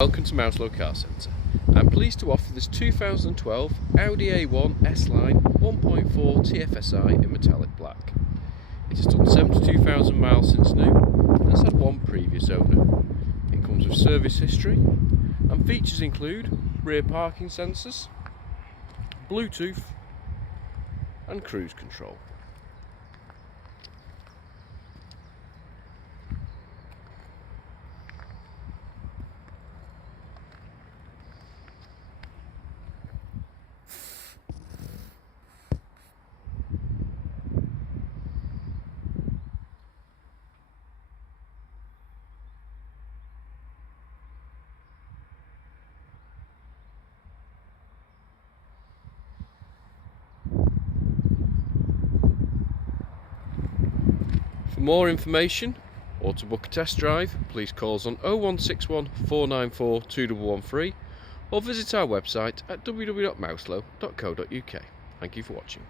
Welcome to Mouselow Car Centre. I'm pleased to offer this 2012 Audi A1 S-Line 1.4 TFSI in metallic black. It has done 72,000 miles since new and has had one previous owner. It comes with service history and features include rear parking sensors, Bluetooth and cruise control. For more information or to book a test drive, please call us on 0161 494 2113 or visit our website at www.mouselow.co.uk. Thank you for watching.